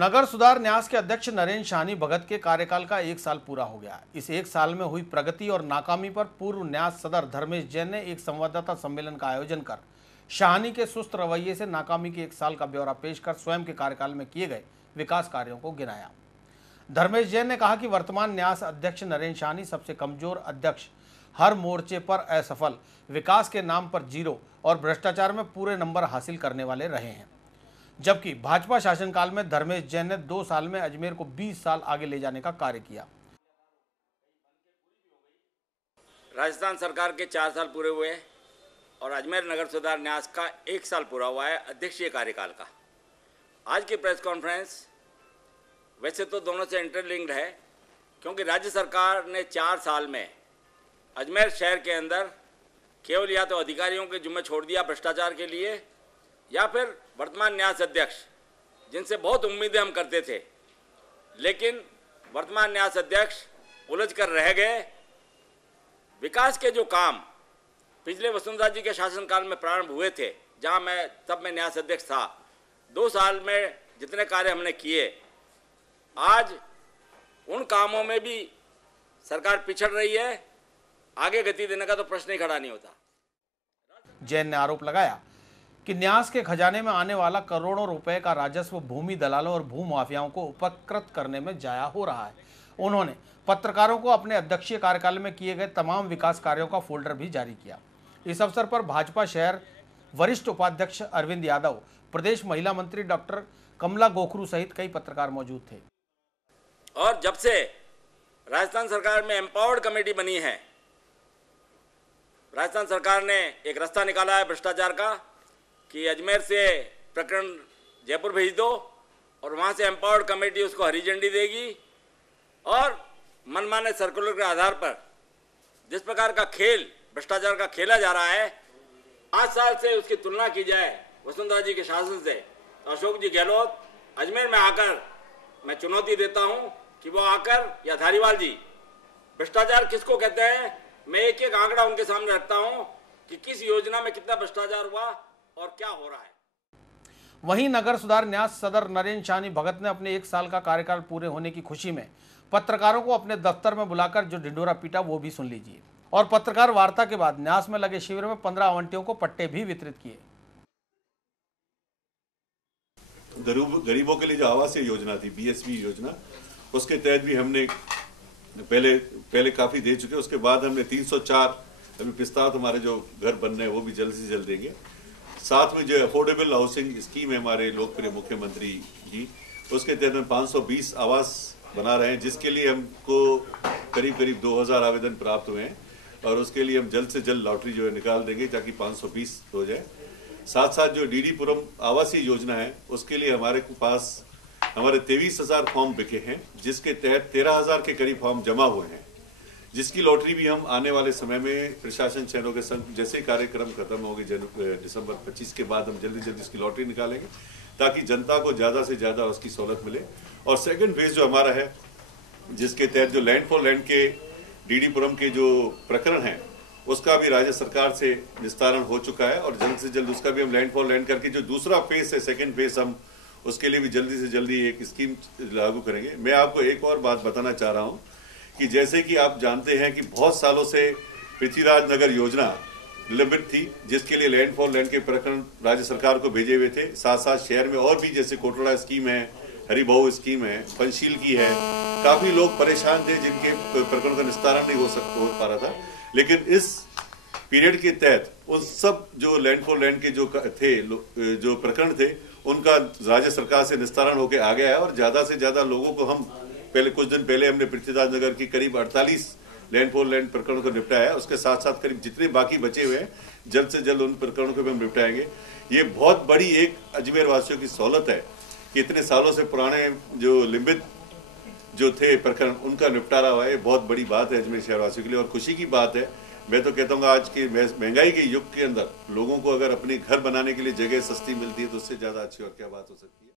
नगर सुधार न्यास के अध्यक्ष नरेंद्र शाहनी भगत के कार्यकाल का 1 साल पूरा हो गया। इस 1 साल में हुई प्रगति और नाकामी पर पूर्व न्यास सदर धर्मेश जैन ने एक संवाददाता सम्मेलन का आयोजन कर शाहनी के सुस्त रवैये से नाकामी के 1 साल का ब्यौरा पेश कर स्वयं के कार्यकाल में किए गए विकास कार्यों को गिनाया। धर्मेश जैन ने कहा कि वर्तमान न्यास अध्यक्ष नरेंद्र शाहनी सबसे कमजोर अध्यक्ष, हर मोर्चे पर असफल, विकास के नाम पर जीरो और भ्रष्टाचार में पूरे नंबर हासिल करने वाले रहे हैं। जबकि भाजपा शासनकाल में धर्मेश जैन ने 2 साल में अजमेर को 20 साल आगे ले जाने का कार्य किया। राजस्थान सरकार के 4 साल पूरे हुए और अजमेर नगर सुधार न्यास का 1 साल पूरा हुआ है अध्यक्षीय कार्यकाल का। आज की प्रेस कॉन्फ्रेंस वैसे तो दोनों से इंटरलिंक्ड है, क्योंकि राज्य सरकार ने 4 साल में अजमेर शहर के अंदर केवल या तो अधिकारियों के जिम्मे छोड़ दिया भ्रष्टाचार के लिए, या फिर वर्तमान न्यास अध्यक्ष जिनसे बहुत उम्मीदें हम करते थे, लेकिन वर्तमान न्यास अध्यक्ष उलझ कर रह गए। विकास के जो काम पिछले वसुंधरा जी के शासनकाल में प्रारंभ हुए थे, जहां मैं न्यास अध्यक्ष था, 2 साल में जितने कार्य हमने किए, आज उन कामों में भी सरकार पिछड़ रही है। आगे गति देने का तो प्रश्न ही खड़ा नहीं होता। जैन ने आरोप लगाया कि न्यास के खजाने में आने वाला करोड़ों रुपए का राजस्व भूमि दलालों और भू माफियाओं को उपकृत करने में जाया हो रहा है। उन्होंने पत्रकारों को अपने अध्यक्षीय कार्यकाल में किए गए तमाम विकास कार्यों का फोल्डर भी जारी किया। इस अवसर पर भाजपा शहर वरिष्ठ उपाध्यक्ष अरविंद यादव, प्रदेश महिला मंत्री डॉक्टर कमला गोखरू सहित कई पत्रकार मौजूद थे। और जब से राजस्थान सरकार में एम्पावर्ड कमेटी बनी है, राजस्थान सरकार ने एक रास्ता निकाला है भ्रष्टाचार का कि अजमेर से प्रकरण जयपुर भेज दो और वहां से एम्पावर्ड कमेटी उसको हरी झंडी देगी, और मनमाने सर्कुलर के आधार पर जिस प्रकार का खेल भ्रष्टाचार का खेला जा रहा है, 5 साल से उसकी तुलना की जाए वसुंधरा जी के शासन से, अशोक जी गहलोत अजमेर में आकर, मैं चुनौती देता हूं कि वो आकर, या धारीवाल जी, भ्रष्टाचार किसको कहते हैं, मैं एक एक आंकड़ा उनके सामने रखता हूं कि किस योजना में कितना भ्रष्टाचार हुआ और क्या हो रहा है। वहीं नगर सुधार न्यास सदर नरेंद्र शाहनी भगत ने अपने 1 साल का कार्यकाल पूरे होने की खुशी में पत्रकारों को अपने दफ्तर में बुलाकर जो ढिंढोरा पीटा वो भी सुन लीजिए। और पत्रकार वार्ता के बाद न्यास में लगे शिविर में 15 आवंटियों को पट्टे भी वितरित किए। गरीबों के लिए जो आवासीय योजना थी, बीएसवी योजना, उसके तहत भी हमने पहले काफी दे चुके। उसके बाद हमने 304 अभी प्रस्ताव हमारे जो घर बन रहे हैं वो भी जल्द से जल्द देंगे। साथ में जो अफोर्डेबल हाउसिंग स्कीम है हमारे लोकप्रिय मुख्यमंत्री की, उसके तहत हम 520 आवास बना रहे हैं, जिसके लिए हमको करीब 2000 आवेदन प्राप्त हुए हैं, और उसके लिए हम जल्द से जल्द लॉटरी जो है निकाल देंगे ताकि 520 हो जाए। साथ साथ जो डीडी पुरम आवासीय योजना है, उसके लिए हमारे पास 23,000 फॉर्म बिके हैं, जिसके तहत 13,000 के करीब फॉर्म जमा हुए हैं, जिसकी लॉटरी भी हम आने वाले समय में प्रशासन शहरों के संग जैसे कार्यक्रम खत्म होगी दिसंबर 25 के बाद हम जल्दी इसकी लॉटरी निकालेंगे ताकि जनता को ज्यादा से ज्यादा उसकी सहूलत मिले। और सेकंड फेज जो हमारा है, जिसके तहत जो लैंड फॉर लैंड के डीडी पुरम के जो प्रकरण है, उसका भी राज्य सरकार से निस्तारण हो चुका है, और जल्द से जल्द उसका भी हम लैंड फॉर लैंड करके जो दूसरा फेज है, सेकेंड फेज, हम उसके लिए भी जल्दी से जल्दी एक स्कीम लागू करेंगे। मैं आपको एक और बात बताना चाह रहा हूं कि जैसे कि आप जानते हैं कि बहुत सालों से पृथ्वीराज नगर योजना लंबित थी, जिसके लिए लैंड फॉर लैंड के प्रकरण राज्य सरकार को भेजे हुए थे। साथ साथ शहर में और भी जैसे कोटड़ा स्कीम है, हरिभाऊ स्कीम है, पंचशील की है, काफी लोग परेशान थे जिनके प्रकरण का निस्तारण नहीं हो पा रहा था। लेकिन इस पीरियड के तहत उन सब जो लैंड फॉर लैंड के जो प्रकरण थे, उनका राज्य सरकार से निस्तारण होकर आ गया है, और ज्यादा से ज्यादा लोगों को हम कुछ दिन पहले हमने पृथ्वीराज नगर की करीब 48 लैंड फॉर लैंड प्रकरणों को निपटाया है। उसके साथ साथ करीब जितने बाकी बचे हुए हैं, जल्द से जल्द उन प्रकरणों को भी हम निपटाएंगे। ये बहुत बड़ी एक अजमेर वासियों की सहूलत है कि इतने सालों से पुराने जो लिंबित जो थे प्रकरण, उनका निपटारा हुआ है। ये बहुत बड़ी बात है अजमेर शहरवासियों के लिए और खुशी की बात है। मैं तो कहता हूँ आज की महंगाई के युग के अंदर लोगों को अगर अपने घर बनाने के लिए जगह सस्ती मिलती है तो उससे ज्यादा अच्छी और क्या बात हो सकती है।